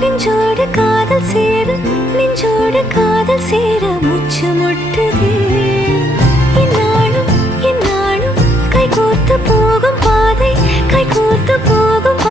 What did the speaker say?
நெஞ்சோடு காதல் சேர நெஞ்சோடு காதல் சேர மூச்சு முட்டுதே இந்நாளும் கைகோர்த்து போகும் பாதை கைகோர்த்து போ